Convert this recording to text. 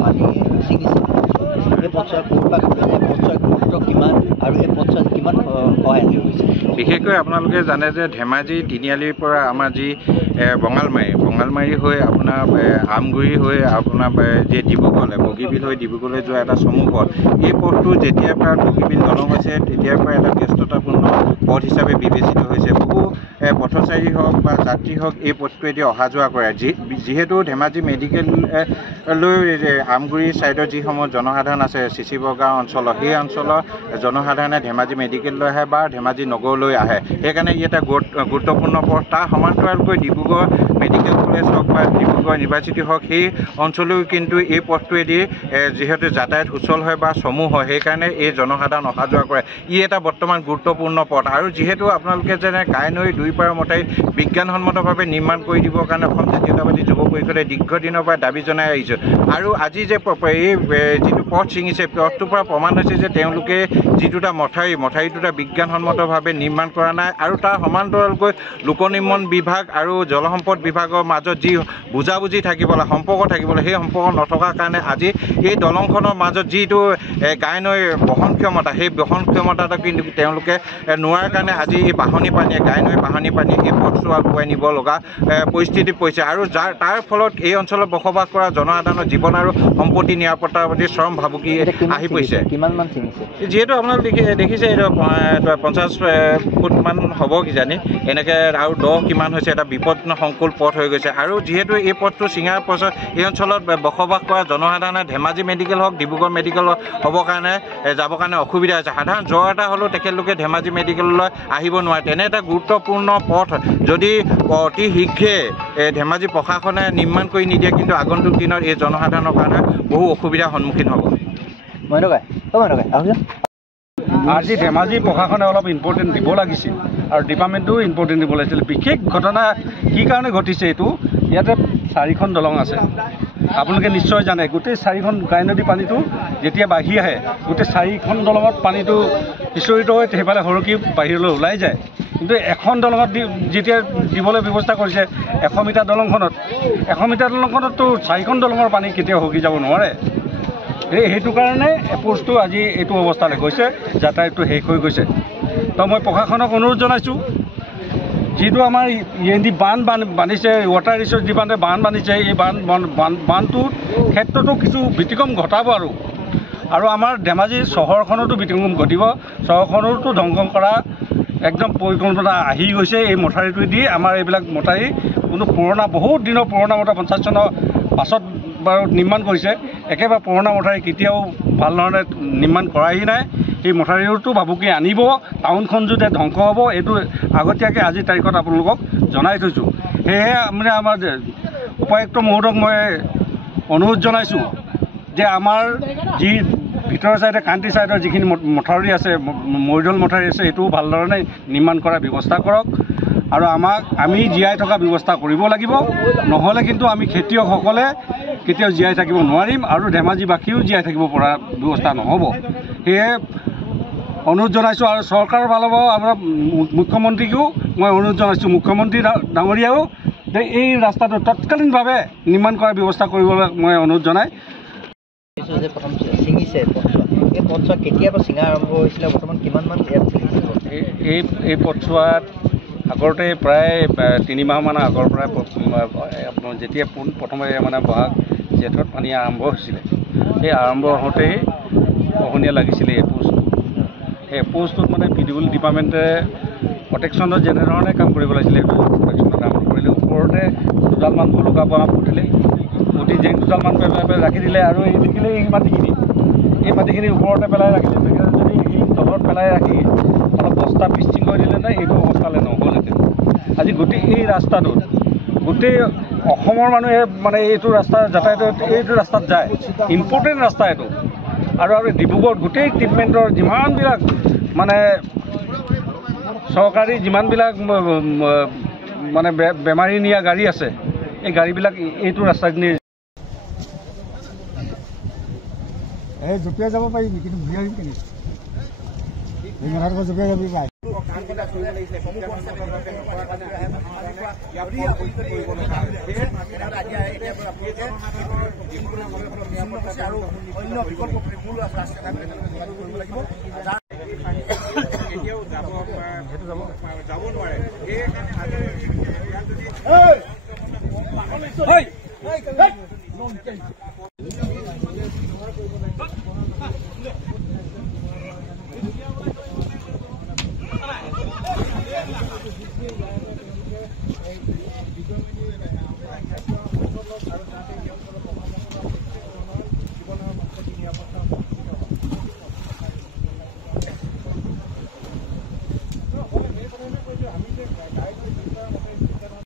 পানী ছিঙিছে এই পথছোৱা ক'ৰপৰা এই পথছোৱাৰ গুৰুত্ব কিমান আৰু এই পথছোৱাত কিমান সহায় হৈছে বিশেষকৈ আপোনালোকে জানে যে ধেমাজি তিনিআলিৰ পৰা আমাৰ যি বঙালমাৰী হৈ আপোনাৰ আমগুৰি হৈ আপোনাৰ যি ডিব্ৰুগড়লৈ বগীবিল হৈ ডিব্ৰুগড়লৈ যোৱা এটা চমু পথ এই পথটো যেতিয়াৰ পৰা বগীবিল দলং হৈছে তেতিয়াৰ পৰা এটা ব্যস্ততাপূৰ্ণ পথ হিচাপে বিবেচিত হৈছে বহু পথচাৰী হওক বা যাত্ৰী হওক এই পথটোৱেদি অহা যোৱা কৰে যিহেতু ধেমাজি মেডিকেললৈ আমগুৰি ছাইডৰ যিসমূহ জনসাধাৰণ আছে চিচিবগাঁও অঞ্চলৰ সেই অঞ্চলৰ জনসাধাৰণে ধেমাজি মেডিকেললৈ আহে বা ধেমাজি নগৰলৈ আহে সেইকাৰণে ই এটা গুৰুত্বপূৰ্ণ পথ তাৰ সমান্তৰালকৈ ডিব্ৰুগড় মেডিকেল কলেজ হওক বা ডিব্ৰুগড় ইউনিভাৰ্চিটি হওক সেই অঞ্চলেও কিন্তু এই পথটোৱেদি যিহেতু যাতায়াত সুচল হয় বা চমু হয় সেইকাৰণে এই জনসাধাৰণ অহা যোৱা কৰে ই এটা বৰ্তমান গুৰুত্বপূৰ্ণ পথ আৰু যিহেতু আপোনালোকে যেনে কাইনৈ দুই পাৰৰ মতাই বিজ্ঞানসন্মতভাৱে নিৰ্মাণ কৰি দিবৰ কাৰণে অসম জাতীয়তাবাদী যুৱ পৰিষদে দীৰ্ঘদিনৰ পৰা দাবী জনাই আহিছে আৰু আজি যে এই যিটো পথ ছিঙিছে পথটোৰ পৰা প্ৰমাণ হৈছে যে তেওঁলোকে যিটোটা মথাউৰিটোটা বিজ্ঞানসন্মতভাৱে নিৰ্মাণ কৰা নাই আৰু তাৰ সমান্তৰালকৈ লোকনিৰ্মাণ বিভাগ আৰু জলসম্পদ বিভাগৰ মাজত যি বুজাবুজি থাকিবলৈ সম্পৰ্ক থাকিবলৈ সেই সম্পৰ্ক নথকাৰ কাৰণে আজি এই দলংখনৰ মাজত যিটো কাইনৈ বহন ক্ষমতা সেই বহন ক্ষমতাটো কিন্তু তেওঁলোকে নোৱাৰাৰ কাৰণে আজি এই কাইনৈ বাঢ়নী পানীয়ে এই পথটো আগুৱাই নিব লগা পৰিস্থিতিত পৰিছে আৰু তাৰ ফলত এই অঞ্চলত বসবাস কৰা জনসাধাৰণৰ জীৱন আৰু সম্পত্তি নিৰাপত্তাৰ প্ৰতি চৰম ভাবুকি আহি পৰিছে কিমানমান ছিঙিছে যিহেতু আপোনালোকে দেখিছে এইটো 50 ফুটমান হ'ব কিজানি এনেকৈ আৰু কিমান হৈছে এটা বিপদসংকুল পথ হৈ গৈছে আৰু যিহেতু এই পথটো ছিঙাৰ পাছত এই অঞ্চলত বসবাস কৰা জনসাধাৰণে ধেমাজি মেডিকেল হওক ডিব্ৰুগড় মেডিকেল হ'বৰ কাৰণে যাবৰ কাৰণে অসুবিধা হৈছে সাধাৰণ জ্বৰ এটা হ'লেও তেখেতলোকে ধেমাজি মেডিকেললৈ আহিব নোৱাৰে তেনে এটা গুৰুত্বপূৰ্ণ পথ যদি অতি শীঘ্ৰে ধেমাজি প্ৰশাসনে নিৰ্মাণ কৰি নিদিয়ে কিন্তু আগন্তুক দিনত এই জনসাধাৰণৰ কাৰণে বহু অসুবিধাৰ সন্মুখীন হ'ব আজি ধেমাজি প্ৰশাসনে অলপ ইম্পৰ্টেণ্ট দিব লাগিছিল আৰু ডিপাৰ্টমেণ্টেও ইম্পৰ্টেণ্ট দিব লাগিছিল বিশেষ ঘটনা কি কাৰণে ঘটিছে এইটো ইয়াতে 4খন দলং আছে আপোনালোকে নিশ্চয় জানে গোটেই 4খন গাইনদী পানীটো যেতিয়া বাঢ়ি আহে গোটেই 4খন দলঙত পানীটো সিঁচৰিত হৈ সেইফালে সৰকি বাহিৰলৈ ওলাই যায় কিন্তু এখন দলঙত যেতিয়া দিবলৈ ব্যৱস্থা কৰিছে 100 মিটাৰ দলংখনততো 4খন দলঙৰ পানী কেতিয়াও সৰকি যাব নোৱাৰে সেইটো কাৰণে এপ'জটো আজি এইটো অৱস্থালৈ গৈছে যাতায়াতটো শেষ হৈ গৈছে তো মই প্ৰশাসনক অনুৰোধ জনাইছোঁ যিটো আমাৰ ইয়েন্দি বান্ধিছে ৱাটাৰ ৰিচোৰ্চ ডিপাৰ্টমেণ্টে বান্ধ বান্ধিছে এই বান্ধটোৰ ক্ষেত্ৰতো কিছু ব্যতিক্ৰম ঘটাব আৰু আমাৰ ধেমাজি চহৰখনতো ব্যতিক্ৰম ঘটিব চহৰখনতো ধ্বংস কৰা একদম পৰিকল্পনা আহি গৈছে এই মথাউৰিটোৱেদি আমাৰ এইবিলাক মথাউৰি কোনো বহুত দিনৰ পুৰণা মথাউৰি 50 চনৰ পাছত বাৰু নিৰ্মাণ কৰিছে একেবাৰে পুৰণা মথাউৰি কেতিয়াও ভাল ধৰণে নিৰ্মাণ কৰাই নাই এই মথাউৰিটো ভাবুকি আনিব টাউনখন যদি ধ্বংস হ'ব এইটো আগতীয়াকৈ আজিৰ তাৰিখত আপোনালোকক জনাই থৈছোঁ সেয়েহে মানে আমাৰ উপায়ুক্ত মহোদয়ক মই অনুৰোধ জনাইছোঁ যে আমাৰ যি ভিতৰৰ ছাইডে কান্ট্ৰি ছাইডৰ যিখিনি মথাউৰি আছে মৰিদল মথাউৰি আছে এইটো ভাল ধৰণে নিৰ্মাণ কৰাৰ ব্যৱস্থা কৰক আৰু আমি জীয়াই থকা ব্যৱস্থা কৰিব লাগিব নহ'লে কিন্তু আমি খেতিয়কসকলে কেতিয়াও জীয়াই থাকিব নোৱাৰিম আৰু ধেমাজিবাসীও জীয়াই থাকিব পৰা ব্যৱস্থা নহ'ব সেয়ে অনুৰোধ জনাইছোঁ আৰু চৰকাৰৰ ফালৰ পৰা আমাৰ মুখ্যমন্ত্ৰীকো মই অনুৰোধ জনাইছোঁ মুখ্যমন্ত্ৰী ডাঙৰীয়াও যে এই ৰাস্তাটো তৎকালীনভাৱে নিৰ্মাণ কৰাৰ ব্যৱস্থা কৰিবলৈ মই অনুৰোধ জনাই প্ৰথম ছিঙিছে এই পথছোৱা কেতিয়াবা ছিঙা আৰম্ভ হৈছিলে বৰ্তমান কিমানমান এই পথছোৱাত আগতে প্ৰায় 3 মাহমানৰ আগৰ পৰাই যেতিয়া প্ৰথমে মানে বহাগ জেঠত পানী আৰম্ভ হৈছিলে সেই আৰম্ভ হওঁতেই খহনীয়া লাগিছিলে এই এপ'জটোত মানে PWD ডিপাৰ্টমেণ্টে প্ৰটেকশ্যনত যেনেধৰণে কাম কৰিব লাগিছিলে সেইটো প্ৰটেকশ্যনত কাম কৰিলে ওপৰতে দুডালমান ভলুকা বাঁহ পুতিলে পুতি জেং দুডালমান পেলাই ৰাখি দিলে আৰু এই দেখিলে এই মাটিখিনি ওপৰতে পেলাই ৰাখিলে যদি এই তলত পেলাই ৰাখি অলপ বস্তা পিষ্টিং কৰি দিলে নাই এইটো অৱস্থালৈ নহ'লহেঁতেন আজি গোটেই এই ৰাস্তাটোত গোটেই অসমৰ মানুহে মানে এইটো ৰাস্তা যাতায়াতত এইটো ৰাস্তাত যায় ইম্পৰ্টেণ্ট ৰাস্তা এইটো আৰু ডিব্ৰুগড়ত গোটেই ট্ৰিটমেণ্টৰ যিমানবিলাক মানে চৰকাৰী যিমানবিলাক মানে বেমাৰী নিয়া গাড়ী আছে এই গাড়ীবিলাক এইটো ৰাস্তাত নিয়ে জঁপিয়াই যাব পাৰিবি কিন্তু ঘূৰি আহিবি কেনেকৈ এই মাথাটো জঁপিয়াই যাবি পাই আৰু অন্য বিকল্প মূল ৰাস্তা কৰিব লাগিব। যাব নোৱাৰে